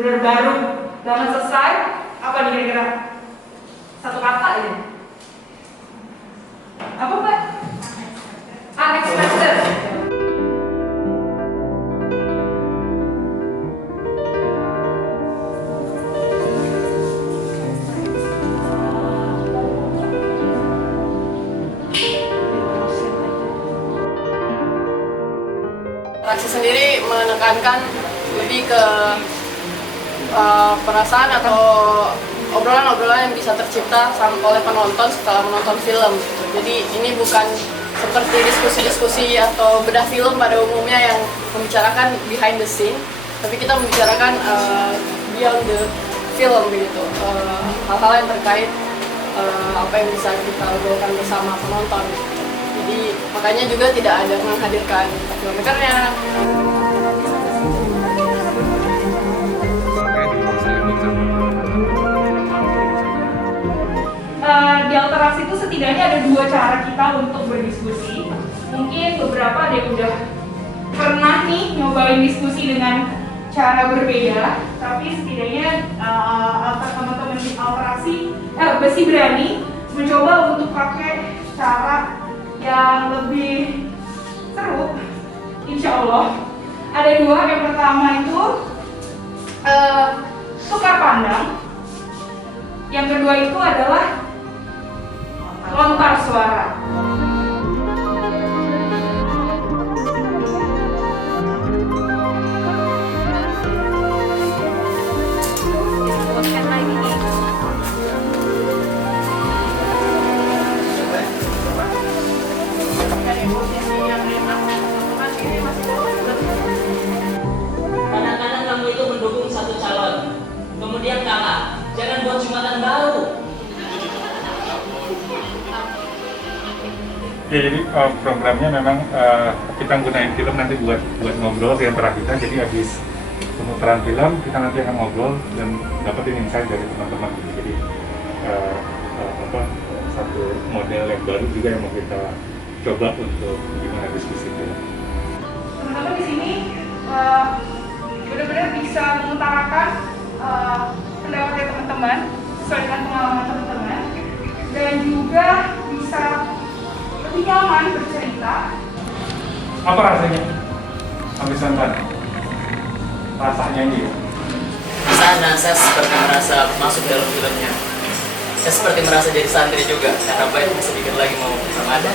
benar-benar baru banget selesai. Apa nih kira-kira? Satu kata ini. Apa Mbak? Unexpected. Atraksi sendiri menekankan lebih ke perasaan atau obrolan-obrolan yang bisa tercipta oleh penonton setelah menonton film. Jadi ini bukan seperti diskusi-diskusi atau bedah film pada umumnya yang membicarakan behind the scene, tapi kita membicarakan beyond the film begitu, hal-hal yang terkait apa yang bisa kita obrolkan bersama penonton. Jadi makanya juga tidak ada menghadirkan filmmakernya. Di Alteraksi itu setidaknya ada dua cara kita untuk berdiskusi. Mungkin beberapa ada yang udah pernah nih nyobain diskusi dengan cara berbeda, tapi setidaknya teman-teman di Alteraksi masih berani mencoba untuk pakai cara yang lebih seru, insya Allah. Ada dua. Yang pertama itu tukar pandang. Yang kedua itu adalah lontar suara. Kadang-kadang kamu itu mendukung satu calon, kemudian kalah. Jangan buat jumatan baru. Ya, jadi programnya memang kita gunain film nanti buat ngobrol di antara kita. Jadi habis pemutaran film kita nanti akan ngobrol dan dapetin insight dari teman-teman. Jadi satu model yang baru juga yang mau kita coba untuk gimana diskusi film. Teman-teman di sini benar-benar bisa mengutarakan pendapatnya teman-teman sesuai dengan pengalaman teman-teman, dan juga bisa lebih nyaman bercerita. Apa rasanya habis nonton? Rasanya ini ya? Di sana saya seperti merasa masuk dalam filmnya. Saya seperti merasa jadi santri juga, karena banyak sedikit lagi mau Ramadan.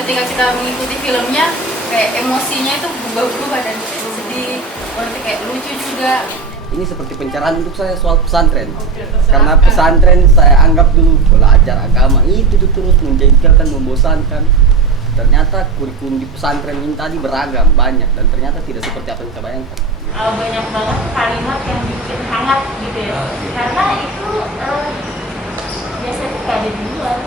Ketika kita mengikuti filmnya, kayak emosinya itu berubah-ubah dan sedih, berarti kayak lucu juga. Ini seperti pencerahan untuk saya soal pesantren. Karena pesantren saya anggap dulu belajar agama itu tuh terus menjengkelkan, membosankan. Ternyata kurikulum di pesantren ini tadi beragam, banyak, dan ternyata tidak seperti apa yang kita bayangkan. Banyak banget kalimat yang bikin hangat gitu ya, karena itu biasanya nggak ada di luar.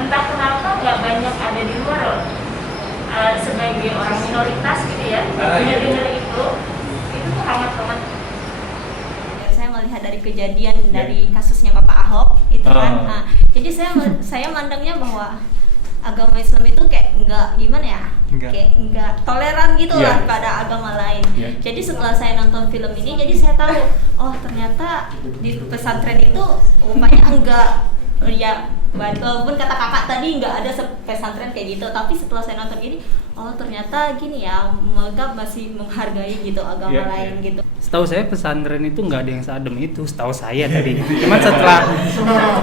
Entah kenapa nggak banyak ada di luar loh. Sebagai orang minoritas gitu ya, dengar itu tuh hangat banget. Saya melihat dari kejadian dari kasusnya Bapak Ahok itu kan, jadi saya mandangnya bahwa agama Islam itu kayak enggak gimana ya, kayak enggak toleran gitu lah pada agama lain. Jadi setelah saya nonton film ini, jadi saya tahu, oh ternyata di pesantren itu rupanya enggak, ya walaupun kata kakak tadi nggak ada pesantren kayak gitu, tapi setelah saya nonton gini, oh ternyata gini ya, mereka masih menghargai gitu agama lain gitu. Setahu saya pesantren itu nggak ada yang seadem itu, setahu saya tadi. Cuman setelah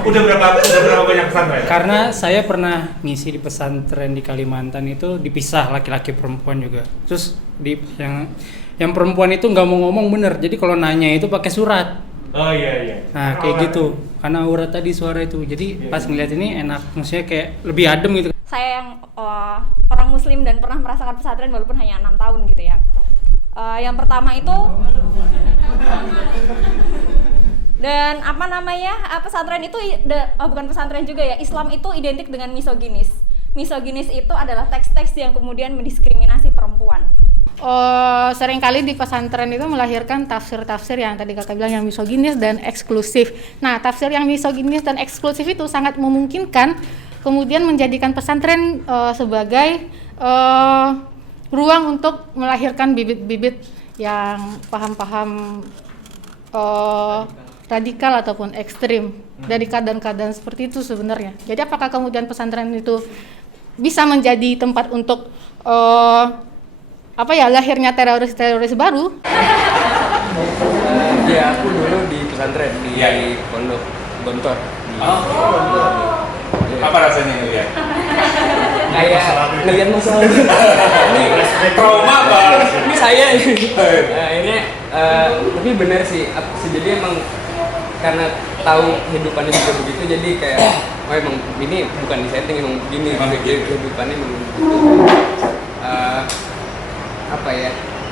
udah berapa banyak pesantren? Karena saya pernah ngisi di pesantren di Kalimantan itu dipisah laki-laki perempuan juga. Terus di yang perempuan itu nggak mau ngomong bener, jadi kalau nanya itu pakai surat. Oh iya. Nah kayak gitu, karena aura tadi suara itu. Jadi pas ngeliat ini enak, maksudnya kayak lebih adem gitu. Saya yang orang muslim dan pernah merasakan pesantren walaupun hanya 6 tahun gitu ya. Yang pertama itu dan apa namanya, pesantren itu bukan pesantren juga ya, Islam itu identik dengan misoginis. Misoginis itu adalah teks-teks yang kemudian mendiskriminasi perempuan. Seringkali di pesantren itu melahirkan tafsir-tafsir yang tadi kakak bilang yang misoginis dan eksklusif. Nah, tafsir yang misoginis dan eksklusif itu sangat memungkinkan kemudian menjadikan pesantren sebagai ruang untuk melahirkan bibit-bibit yang paham-paham radikal ataupun ekstrim dari keadaan-keadaan seperti itu sebenarnya. Jadi apakah kemudian pesantren itu bisa menjadi tempat untuk lahirnya teroris baru? Ya, aku dulu di pesantren di Pondok Gontor. Apa rasanya ngeliat? Kayak ngeliat masalah ini Trauma banget. ini saya akhirnya tapi benar sih jadi emang karena tahu kehidupannya juga begitu, jadi kayak emang ini bukan di setting, emang begini kehidupannya emang begitu.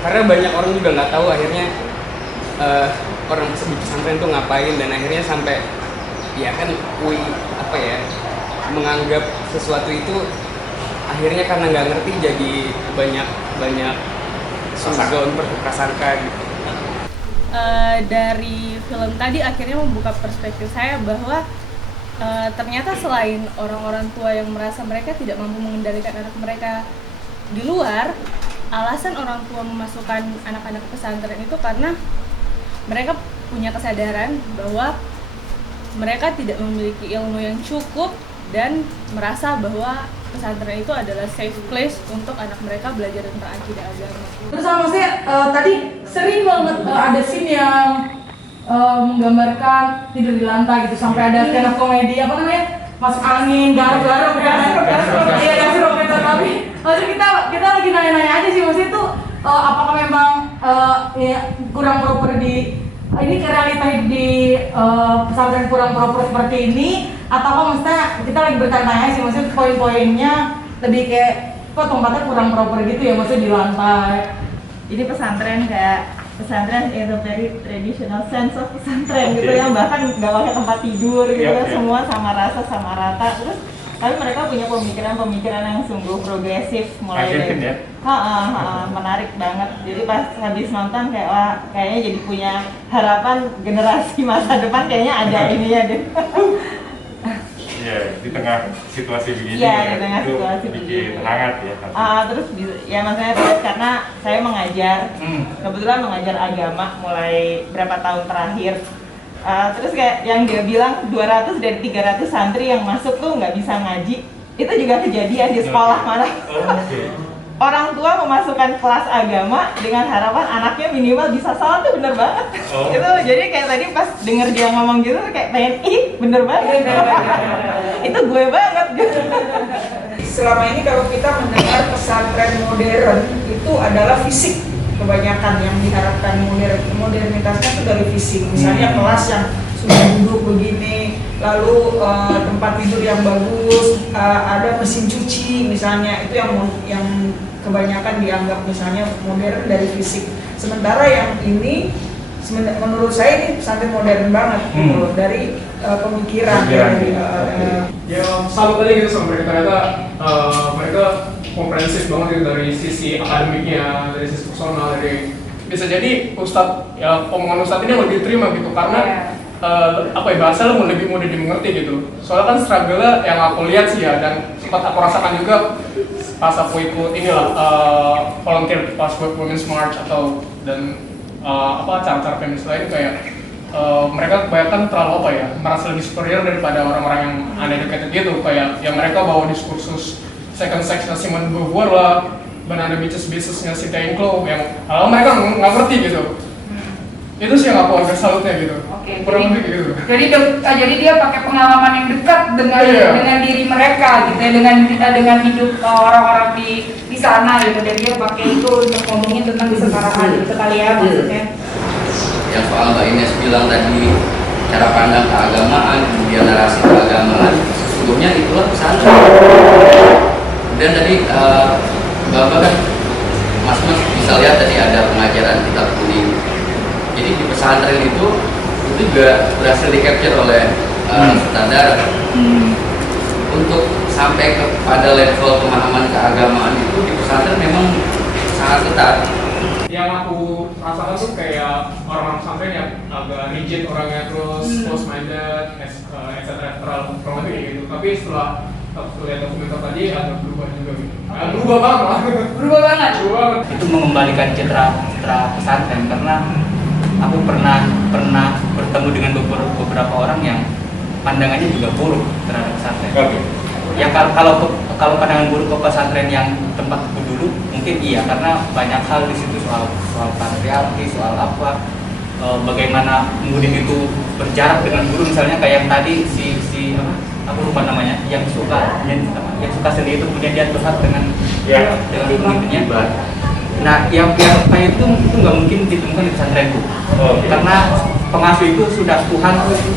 Karena banyak orang juga nggak tahu akhirnya orang di pesantren tuh ngapain, dan akhirnya sampai menganggap sesuatu itu akhirnya karena nggak ngerti jadi banyak suzon prasangka gitu. Dari film tadi akhirnya membuka perspektif saya bahwa ternyata selain orang-orang tua yang merasa mereka tidak mampu mengendalikan anak mereka di luar, alasan orang tua memasukkan anak-anak ke pesantren itu karena mereka punya kesadaran bahwa mereka tidak memiliki ilmu yang cukup dan merasa bahwa pesantren itu adalah safe place untuk anak mereka belajar tentang akidah agama. Terus maksudnya tadi sering banget ada scene yang menggambarkan tidur di lantai gitu, sampai ada stand up komedi masuk angin, garuk-garuk iya garuk gitu. Tapi maksudnya kita lagi nanya-nanya aja sih, maksudnya itu apakah memang kurang proper di ini realita di pesantren kurang proper seperti ini, atau maksudnya kita lagi bertanya-tanya sih, maksudnya poin-poinnya lebih kayak kok tempatnya kurang proper gitu ya, maksudnya di lantai. Jadi pesantren is a very traditional sense of pesantren gitu ya, bahkan nggak pakai tempat tidur gitu kan, semua sama rasa sama rata. Terus tapi mereka punya pemikiran yang sungguh progresif, mulai dari menarik banget. Jadi pas habis nonton kayak kayaknya jadi punya harapan generasi masa depan kayaknya ada ininya deh. Iya, di tengah situasi begini di tengah situasi bikin hangat ya. Terus maksudnya karena saya kebetulan mengajar agama mulai berapa tahun terakhir. Terus kayak yang dia bilang 200 dari 300 santri yang masuk tuh nggak bisa ngaji, itu juga kejadian di sekolah mana. Orang tua memasukkan kelas agama dengan harapan anaknya minimal bisa salat, tuh bener banget. Itu jadi kayak tadi pas denger dia ngomong gitu kayak pengen bener banget. Itu gue banget gitu. Selama ini kalau kita mendengar pesantren modern itu adalah fisik, kebanyakan yang diharapkan modernitasnya itu dari fisik. Misalnya kelas yang sudah duduk begini, lalu tempat tidur yang bagus, ada mesin cuci misalnya, itu yang kebanyakan dianggap misalnya modern dari fisik. Sementara yang ini menurut saya ini pesantren modern banget gitu, dari pemikiran. Ya salut aja gitu sama mereka, ternyata mereka komprehensif banget gitu dari sisi akademiknya, dari sisi personal, dari bisa jadi omongan ustadz ini lebih diterima gitu karena bahasa lebih mudah dimengerti gitu. Soalnya kan struggle yang aku lihat sih ya, dan sempat aku rasakan juga pas aku ikut volunteer pas Women's March dan acara-acara feminis lain, kayak mereka kebanyakan terlalu merasa lebih superior daripada orang-orang yang uneducated gitu, kayak yang mereka bawa diskursus second sex-nya Simone de Beauvoir lah, banana bitches-bitches-nya si Tengklo, yang mereka nggak ngerti gitu. Itu sih yang aku agak salutnya gitu. Kurang lebih gitu. Jadi dia pakai pengalaman yang dekat dengan diri mereka gitu ya, dengan hidup orang-orang di sana gitu, dan dia pakai itu untuk ngomongin tentang kesetaraan gitu kali ya maksudnya. Yang soal Mbak Ines bilang tadi, cara pandang keagamaan, kemudian narasi keagamaan, sesungguhnya itulah pesantren. Kemudian tadi Mbak kan Mas bisa lihat tadi ada pengajaran kitab kuning. Jadi di pesantren itu juga berhasil di-capture oleh standar. Untuk sampai kepada level pemahaman keagamaan itu di pesantren memang sangat ketat. Yang aku rasakan tuh kayak orang-orang pesantren yang agak rigid orangnya, terus close-minded, etc. terlalu kayak gitu. Tapi setelah lihat dokumenter tadi agak berubah juga gitu. Berubah banget. Berubah banget. Itu mengembalikan citra pesantren karena aku pernah bertemu dengan beberapa orang yang pandangannya juga buruk terhadap pesantren. Ya kalau pandangan buruk ke pesantren yang tempatku dulu mungkin iya, karena banyak hal di situ soal patriarki, soal apa, bagaimana murid itu berjarak dengan guru, misalnya kayak yang tadi si aku lupa namanya, yang suka seni itu kemudian dia curhat dengan pemimpinnya. Nah, yang kayak itu nggak mungkin ditemukan di pesantrenku, karena pengasuh itu sudah Tuhan,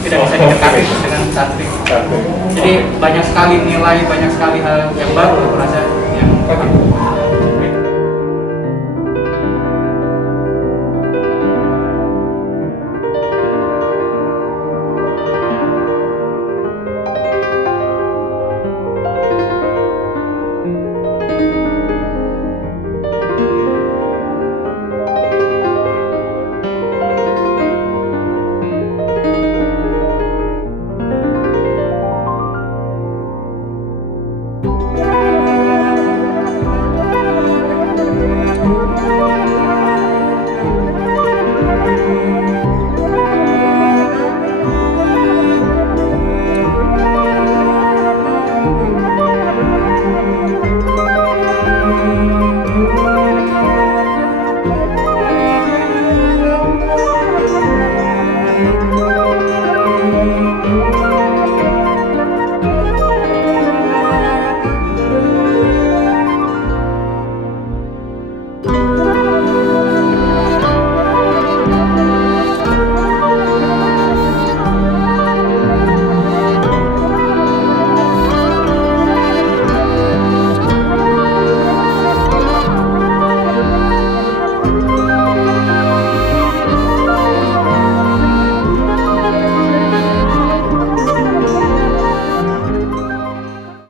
tidak bisa didekati dengan santri. Jadi banyak sekali nilai, banyak sekali hal yang baru aku rasa yang